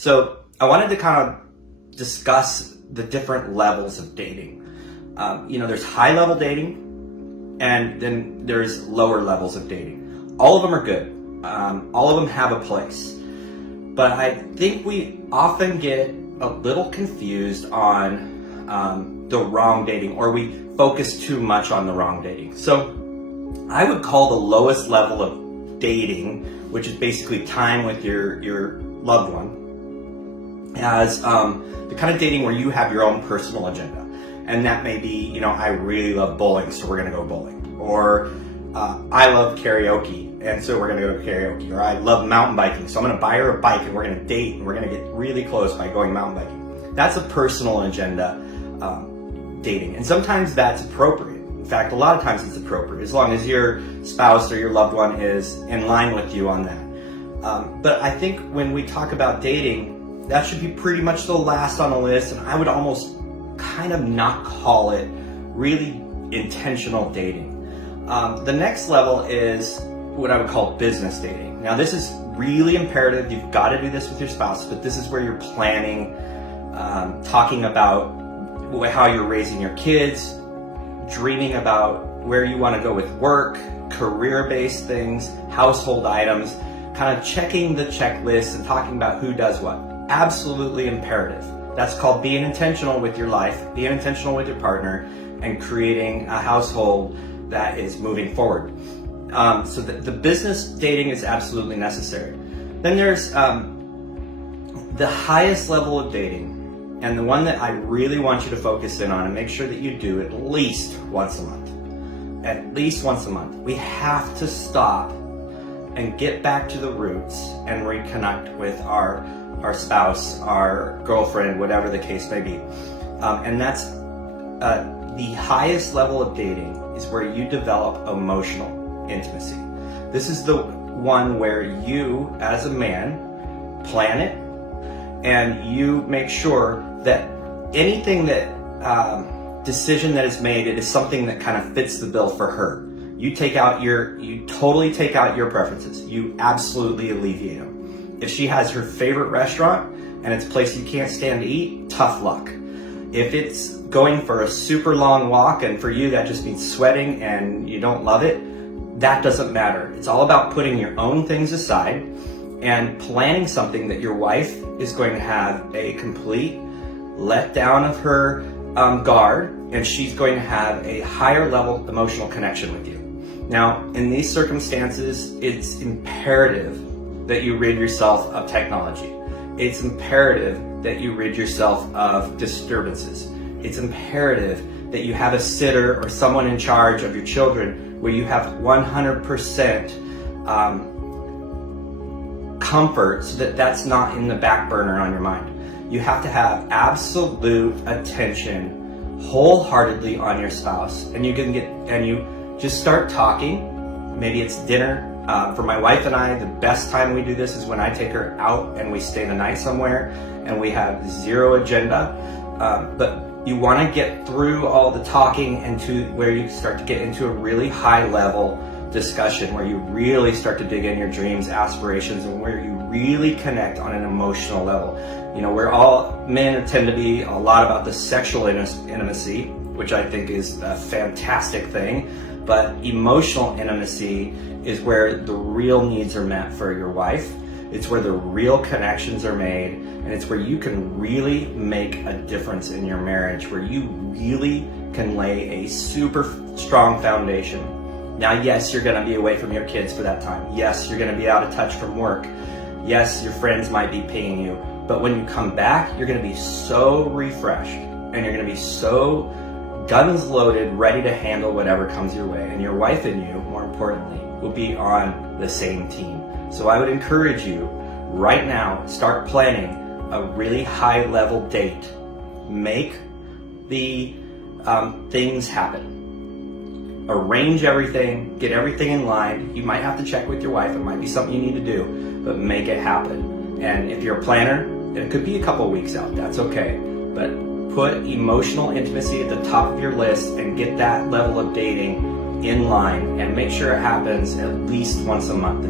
So I wanted to kind of discuss the different levels of dating. There's high level dating, and then there's lower levels of dating. All of them are good. All of them have a place. But I think we often get a little confused on the wrong dating, or we focus too much on the wrong dating. So I would call the lowest level of dating, which is basically time with your loved one, as the kind of dating where you have your own personal agenda. And that may be, I really love bowling, so we're gonna go bowling. Or I love karaoke, and so we're gonna go karaoke. Or I love mountain biking, so I'm gonna buy her a bike and we're gonna date and we're gonna get really close by going mountain biking. That's a personal agenda dating. And sometimes that's appropriate. In fact, a lot of times it's appropriate, as long as your spouse or your loved one is in line with you on that. But I think when we talk about dating, that should be pretty much the last on the list, and I would almost kind of not call it really intentional dating. The next level is what I would call business dating. Now, this is really imperative. You've got to do this with your spouse, but this is where you're planning, talking about how you're raising your kids, dreaming about where you want to go with work, career-based things, household items, kind of checking the checklist and talking about who does what. Absolutely imperative. That's called being intentional with your life, being intentional with your partner, and creating a household that is moving forward. So the business dating is absolutely necessary. Then there's the highest level of dating, and the one that I really want you to focus in on and make sure that you do at least once a month. At least once a month. We have to stop and get back to the roots and reconnect with our spouse, our girlfriend, whatever the case may be. And that's the highest level of dating is where you develop emotional intimacy. This is the one where you, as a man, plan it, and you make sure that anything that decision that is made, it is something that kind of fits the bill for her. You totally take out your preferences. You absolutely alleviate them. If she has her favorite restaurant and it's a place you can't stand to eat, tough luck. If it's going for a super long walk and for you that just means sweating and you don't love it, that doesn't matter. It's all about putting your own things aside and planning something that your wife is going to have a complete letdown of her guard, and she's going to have a higher level emotional connection with you. Now, in these circumstances, it's imperative that you rid yourself of technology. It's imperative that you rid yourself of disturbances. It's imperative that you have a sitter or someone in charge of your children where you have 100% comfort, so that that's not in the back burner on your mind. You have to have absolute attention wholeheartedly on your spouse, and you just start talking. Maybe it's dinner. For my wife and I, the best time we do this is when I take her out and we stay the night somewhere and we have zero agenda. But you want to get through all the talking into where you start to get into a really high level discussion, where you really start to dig in your dreams, aspirations, and where you really connect on an emotional level. Where all men tend to be a lot about the sexual intimacy, which I think is a fantastic thing, but emotional intimacy is where the real needs are met for your wife. It's where the real connections are made, and it's where you can really make a difference in your marriage, where you really can lay a super strong foundation. Now, yes, you're gonna be away from your kids for that time. Yes, you're gonna be out of touch from work. Yes, your friends might be paying you. But when you come back, you're gonna be so refreshed, and you're gonna be so guns loaded, ready to handle whatever comes your way. And your wife and you, more importantly, will be on the same team. So I would encourage you right now, start planning a really high level date. Make the things happen. Arrange everything, get everything in line. You might have to check with your wife. It might be something you need to do, but make it happen. And if you're a planner, it could be a couple of weeks out. That's okay. But put emotional intimacy at the top of your list and get that level of dating in line, and make sure it happens at least once a month.